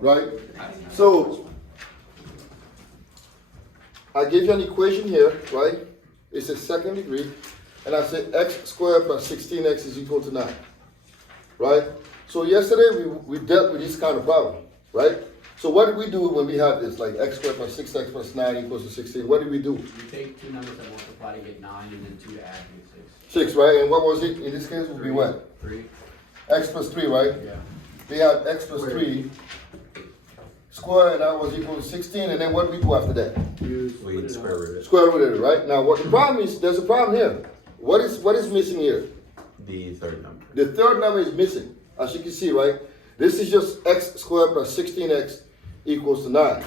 right? So I gave you an equation here, right? It's a second degree, and I said x squared plus 16x is equal to 9, right? So yesterday we dealt with this kind of problem, right? So what did we do when we had this, like x squared plus 6x plus 9 equals to 16? What did we do? You take two numbers that multiply to get 9, and then 2 to add to get 6, right? And what was it? In this case, would be what? 3. X plus 3, right? Yeah. We had x plus 3 square, and that was equal to 16, and then what do we do after that? We square root it. Square root it, right? Now, what the problem is, there's a problem here. What is missing here? The third number. The third number is missing, as you can see, right? This is just x squared plus 16x equals to 9.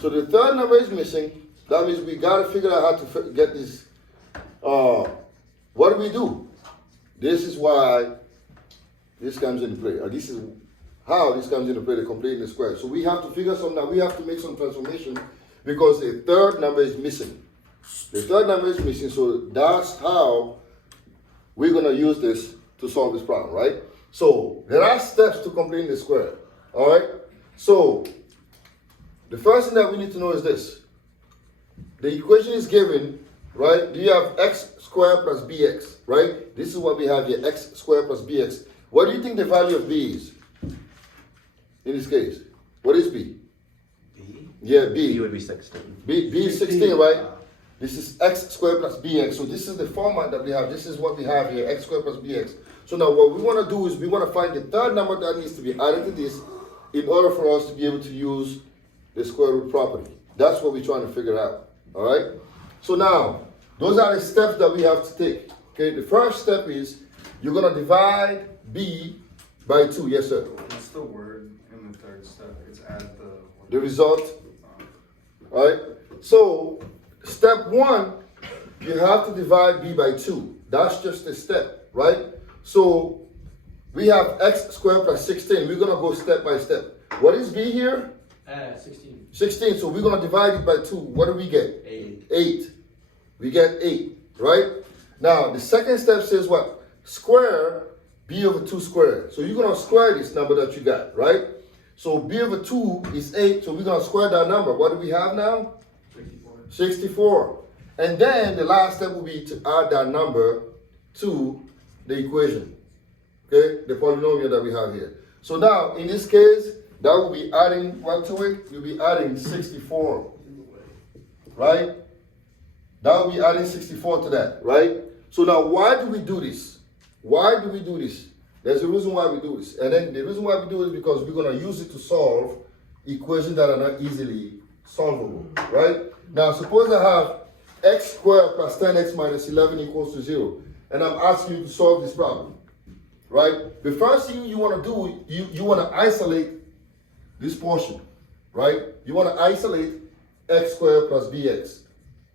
So the third number is missing. That means we got to figure out how to get this. What do we do? This is why this comes into play. Or this is how this comes into play, the complete the square. So we have to figure something out. We have to make some transformation because the third number is missing. The third number is missing, so that's how we're going to use this to solve this problem, right? So there are steps to completing the square, all right? So the first thing that we need to know is this. The equation is given, right? You have x squared plus bx, right? This is what we have here, x squared plus bx. What do you think the value of b is in this case? What is b? B? Yeah, b. B would be 16. b is 16, right? This is x squared plus bx. So this is the format that we have. This is what we have here, x squared plus bx. So now what we want to do is we want to find the third number that needs to be added to this in order for us to be able to use the square root property. That's what we're trying to figure out, all right? So now, those are the steps that we have to take, okay? The first step is you're going to divide b by 2. Yes, sir? What's the word in the third step? It's add The result, all right? So, step 1, you have to divide b by 2. That's just a step, right? So, we have x squared plus 16. We're going to go step by step. What is b here? 16. 16. So, we're going to divide it by 2. What do we get? 8. 8. We get 8, right? Now, the second step says what? Square b over 2 squared. So, you're going to square this number that you got, right? So, b over 2 is 8. So, we're going to square that number. What do we have now? 64. 64. And then the last step will be to add that number to the equation, okay? The polynomial that we have here. So now, in this case, that will be adding what to it? You'll be adding 64, right? That will be adding 64 to that, right? So now, why do we do this? Why do we do this? There's a reason why we do this. And then the reason why we do it is because we're going to use it to solve equations that are not easily solvable, right? Now, suppose I have x squared plus 10x minus 11 equals to 0. And I'm asking you to solve this problem, right? The first thing you want to do, you want to isolate this portion, right? You want to isolate x squared plus bx.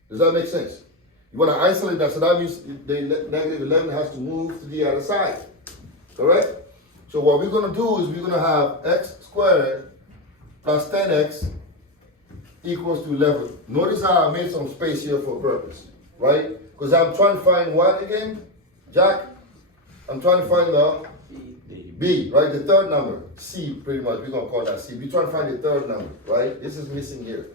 Does that make sense? You want to isolate that, so that means the negative 11 has to move to the other side, correct? So what we're going to do is we're going to have x squared plus 10x equals to 11. Notice how I made some space here for a purpose, right? Because I'm trying to find what again, Jack? I'm trying to find the B, right? The third number, C pretty much. We're going to call that C. We're trying to find the third number, right? This is missing here.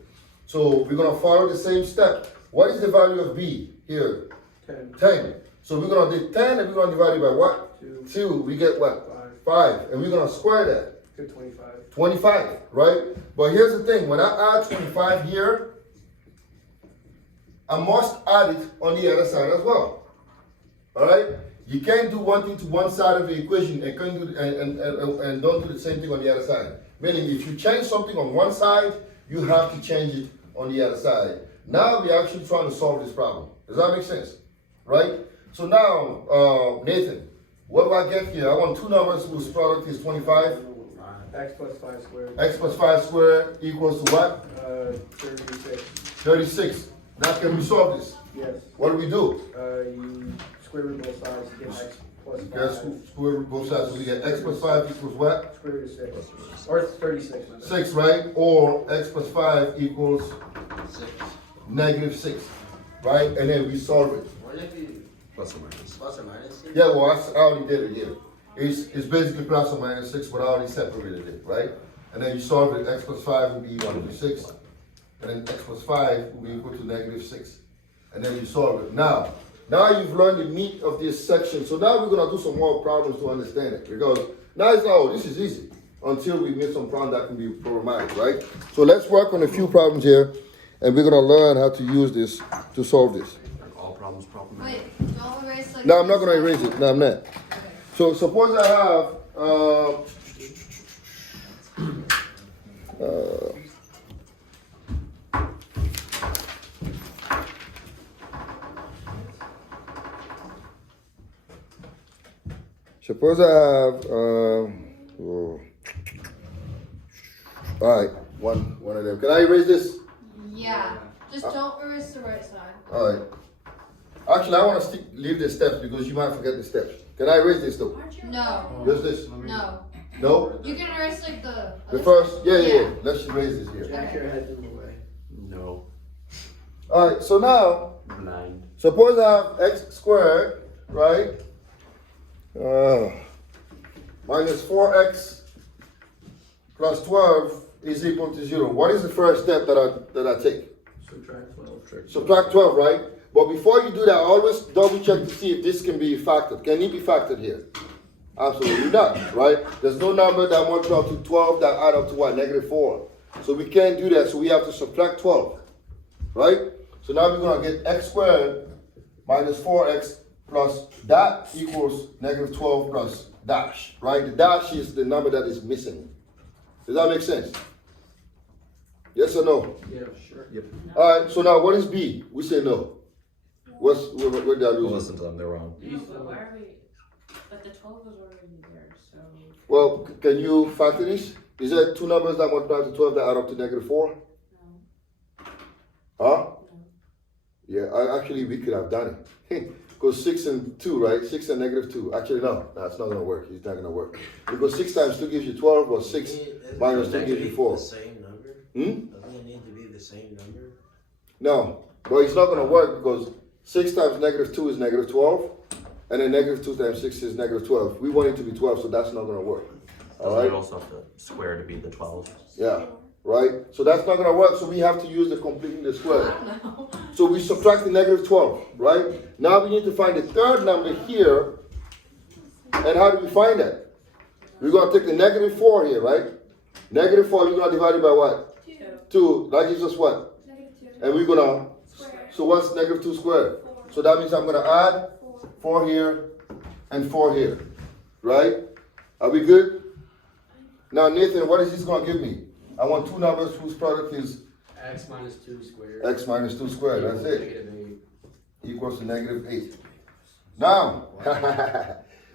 So we're going to follow the same step. What is the value of B here? 10. 10. So we're going to do 10 and we're going to divide it by what? 2. 2. We get what? 5. And we're going to square that. Get 25. 25, right? But here's the thing. When I add 25 here, I must add it on the other side as well. All right? You can't do one thing to one side of the equation and can't do and don't do the same thing on the other side. Meaning, if you change something on one side, you have to change it on the other side. Now we're actually trying to solve this problem. Does that make sense? Right? So now, Nathan, what do I get here? I want two numbers whose product is 25. X plus 5 squared. X plus 5 squared equals to what? 36. 36. Now can we solve this? Yes. What do we do? You square root both sides, get x plus 5. Guess square root both sides. So we get x plus 5 equals what? Square root of 6. Or 36. my bad. 6, right? Or x plus 5 equals negative 6, right? And then we solve it. Wouldn't it be Plus or minus. plus or minus? Yeah, well, I already did it here. It's basically plus or minus 6, but I already separated it, right? And then you solve it, x plus 5 will be equal to 6. And then x plus 5 will be equal to negative 6. And then you solve it. Now you've learned the meat of this section. So now we're going to do some more problems to understand it. Because now it's like, oh, this is easy. Until we make some problems that can be problematic, right? So let's work on a few problems here. And we're going to learn how to use this to solve this. Are all problems problematic? Wait, don't erase like. No, I'm not going to erase it. No, I'm not. Okay. So suppose I have, suppose I have, oh. All right, one of them. Can I erase this? Yeah, just don't erase the right side. All right. Actually, I want to leave the steps because you might forget the steps. Can I erase this though? No, Just this? no. No? You can erase like the. The other first? side. Yeah. Let's erase this here. Jack your head in the way. No. All right, so now, 9. suppose I have x squared, right? Minus 4x plus 12 is equal to 0. What is the first step that I take? Subtract 12. Subtract 12, right? But before you do that, always double check to see if this can be factored. Can it be factored here? Absolutely not, right? There's no number that multiplies to 12 that add up to what? Negative 4. So we can't do that, so we have to subtract 12, right? So now we're going to get x squared minus 4x plus that equals negative 12 plus dash, right? The dash is the number that is missing. Does that make sense? Yes or no? Yeah, sure. Yep. All right, so now what is B? We say no. Where did I lose? Listen to them, they're wrong. No, but why are we, but the 12 was already there, so. Well, can you factor this? Is there two numbers that multiply to 12 that add up to negative 4? No. Huh? Yeah, actually we could have done it. Because 6 and 2, right? 6 and negative 2. Actually, no, it's not going to work. It's not going to work. Because 6 times 2 gives you 12, or 6 minus 2 gives you 4. The same number? Hmm? Doesn't it need to be the same number? No, but it's not going to work because 6 times negative 2 is negative 12. And then negative 2 times 6 is negative 12. We want it to be 12, so that's not going to work. All Doesn't right? it also have to square to be the 12? Yeah, right? So that's not going to work, so we have to use the completing the square. I don't know. So we subtract the negative 12, right? Now we need to find the third number here. And how do we find that? We're going to take the negative 4 here, right? Negative 4, we're going to divide it by what? 2. That gives us what? And we're going to, so what's negative 2 squared? So that means I'm going to add 4 here and 4 here, right? Are we good? Now Nathan, what is this going to give me? I want two numbers whose product is X minus 2 squared. x minus 2 squared, that's it. Negative 8. Equals to negative 8. Now,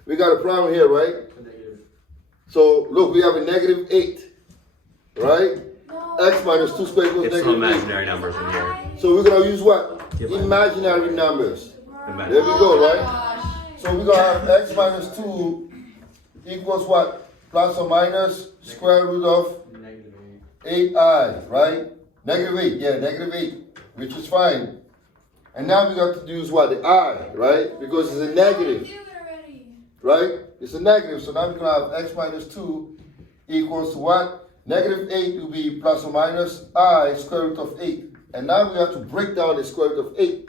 we got a problem here, right? To negative. So, look, we have a negative 8, right? X minus 2 squared equals It's some negative 8. imaginary numbers in here. So we're going to use what? Yep. Imaginary numbers. There Imaginary. we go, Oh my right? gosh. So we're going to have x minus 2 equals what? Plus or minus square root of Negative 8i, right? Negative 8, yeah, negative 8, which is fine. And now we got to use what? The I, right? Because it's a negative, right? It's a negative, so now we're going to have x minus 2 equals to what? Negative 8 will be plus or minus I square root of 8. And now we have to break down the square root of 8.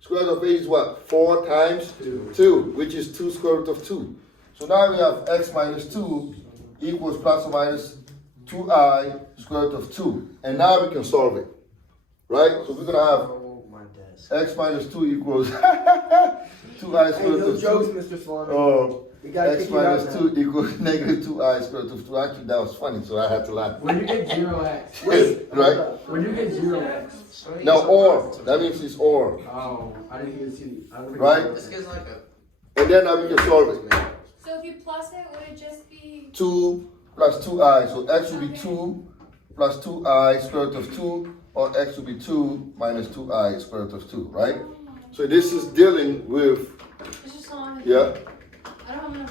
Square root of 8 is what? 4 times 2, which is 2 square root of 2. So now we have x minus 2 equals plus or minus 2i square root of 2. And now we can solve it, right? So we're going to have Oh, my desk. x minus 2 equals 2i square Hey, root no of jokes, 2. Mr. Solomon. Oh, We gotta x kick you out minus now. 2 equals negative 2i square root of 2. Actually, that was funny, so I had to laugh. When you get 0x. Right? When you get 0x. Now, or. That means it's or. Oh, I didn't even see the. I didn't Right? This guy's like a. And then now we can solve it. So if you plus it, would it just be? 2 plus 2i. So x will be 2 plus 2i square root of 2, or x will be 2 minus 2i square root of 2, right? So this is dealing with, It's just on. yeah, I don't know.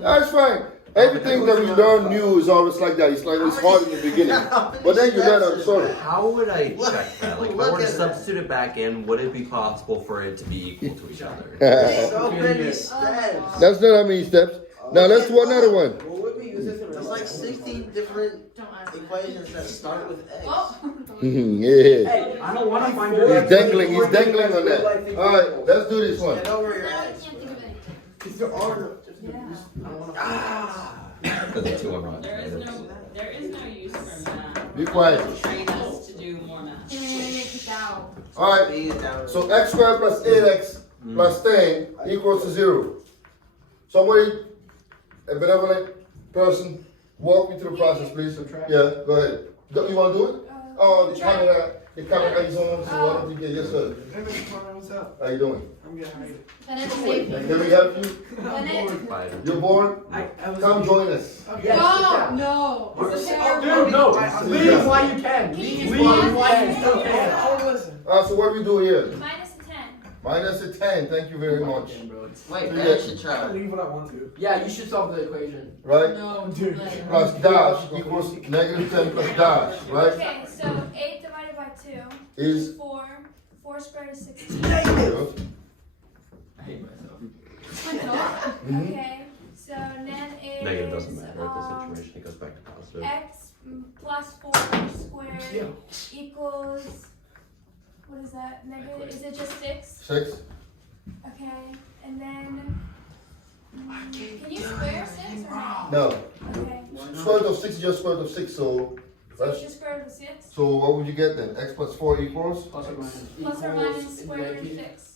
that's fine. Everything that we learn new is always like that. It's like it's hard in the beginning, but then you learn how to solve it. How would I check that? Like, if I Look were to at that. substitute it back in, would it be possible for it to be equal to each other? So many steps. That's not how many steps. Now let's do another one. Well, what we use this in? There's like 16 different Don't ask that. equations that start with X. Oh. Yeah. Hey, I don't wanna find He's your. dangling on that. All right, let's do this one. Get over your Now I X. can't think of anything. Because there are. Because the two are not. There is no use for math. Be quiet. Train us to do more math. Kicked out. All right. Speed it down. So x squared plus 8x plus 10 equals to 0. Somebody, a benevolent person, walk me through the process, please. Yeah, go ahead. You want to do it? Oh, the camera is on, so why don't you get, yes sir. What's up? How you doing? I'm good, how are you? Then it's safe. Can we help you? Then it. Biden. You're bored? Come join us. Yes, No, no. It's a terrible. Dude, no, leave while you can. Can you Leave just while pause? you still can. So what do we do here? Minus a 10. Minus a 10, thank you very much. Wait, So that should try. leave when I want to. Yeah, you should solve the equation. Right? No, Dude. Plus dash equals negative 10 plus dash, right? Okay, so 8 divided by 2 Is 4. 4 squared is 16. negative. I hate myself. Mhm. Okay, so then is Negative doesn't matter at this situation. It goes back to positive. x plus 4 squared equals, what is that, negative, is it just 6? 6. Okay, and then, can you square 6 or not? No. Okay, Square root of 6 is just square root of 6, so so it's just square root of 6? so what would you get then? X plus 4 equals? Plus or minus. Plus or Equals minus square root of negative 6?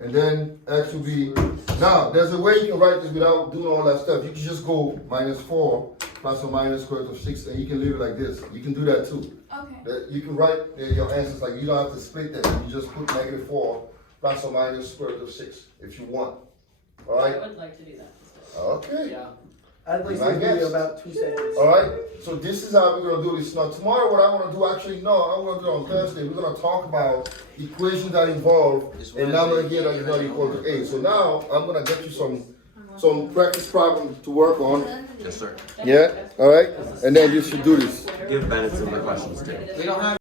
And then X will be, now there's a way you can write this without doing all that stuff. You can just go minus 4 plus or minus square root of 6 and you can leave it like this. You can do that too. Okay, You can write your answers like, you don't have to split them. You just put negative 4 plus or minus square root of 6 if you want. All I right? would like to do that instead. Okay. Yeah. I'd like My to guess. video about 2 seconds. All right, so this is how we're gonna do this. Now tomorrow, what I want to do, actually, no, I'm gonna do it on Thursday. We're gonna talk about equations that involve a number here that is not equal to 8. So now I'm gonna get you some practice problems to work on. Yes, sir. Yeah, all right, and then you should do this. Give Bennett some more questions too. We don't have